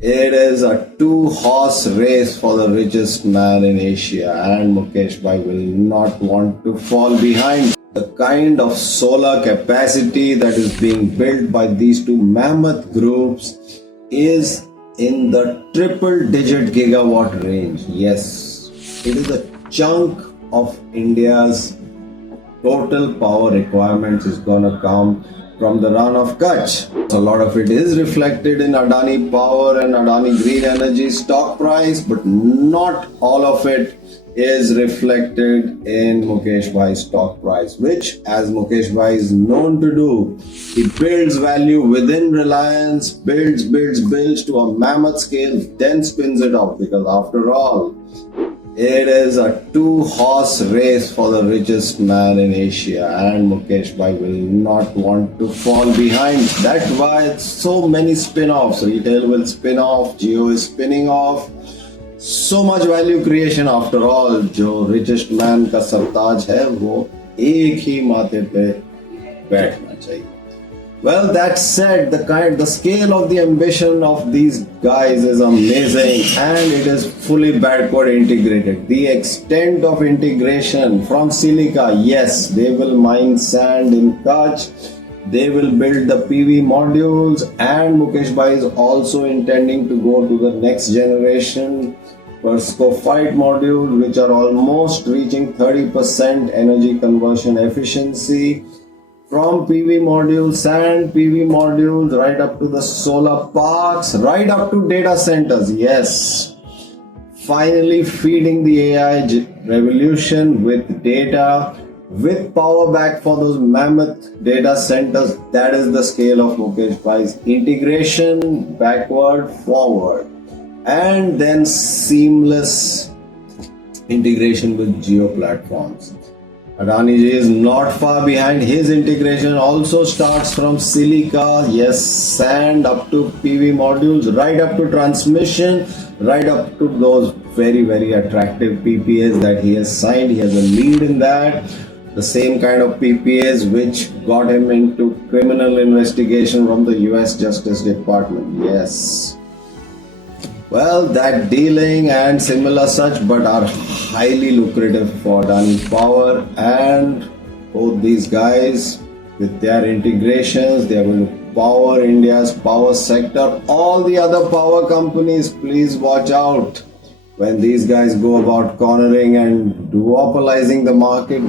It is a two-horse race for the richest man in Asia, and Mukesh Bhai will not want to fall behind. The kind of solar capacity that is being built by these two mammoth groups is in the triple-digit gigawatt range. Yes, it is a chunk of India's total power requirements is gonna come from the run of Kutch. A lot of it is reflected in Adani Power and Adani Green Energy stock price, but not all of it is reflected in Mukesh Bhai's stock price, which, as Mukesh Bhai is known to do, he builds value within Reliance, builds to a mammoth scale, then spins it off, because after all, it is a two-horse race for the richest man in Asia, and Mukesh Bhai will not want to fall behind. That's why it's so many spin-offs. Retail will spin off, Jio is spinning off. So much value creation after all. जो richest man का सरताज है वो एक ही माथे पे बैठना चाहिए. Well, that said, the scale of the ambition of these guys is amazing, and it is fully backward integrated. The extent of integration from silica, yes, they will mine sand in Kutch, they will build the PV modules, and Mukesh Bhai is also intending to go to the next generation Perscophite modules, which are almost reaching 30% energy conversion efficiency. From PV modules, sand PV modules, right up to the solar parks, right up to data centers. Yes, finally feeding the AI revolution with data, with power back for those mammoth data centers. That is the scale of Mukesh Bhai's integration, backward, forward, and then seamless integration with Jio platforms. Adani Ji is not far behind. His integration also starts from silica, yes, sand, up to PV modules, right up to transmission, right up to those very, very attractive PPAs that he has signed. He has a lead in that. The same kind of PPAs which got him into criminal investigation from the US Justice Department. Yes. Well, that dealing and similar such, but are highly lucrative for Adani Power, and both these guys with their integrations, they are going to power India's power sector. All the other power companies, please watch out when these guys go about cornering and duopolizing the market.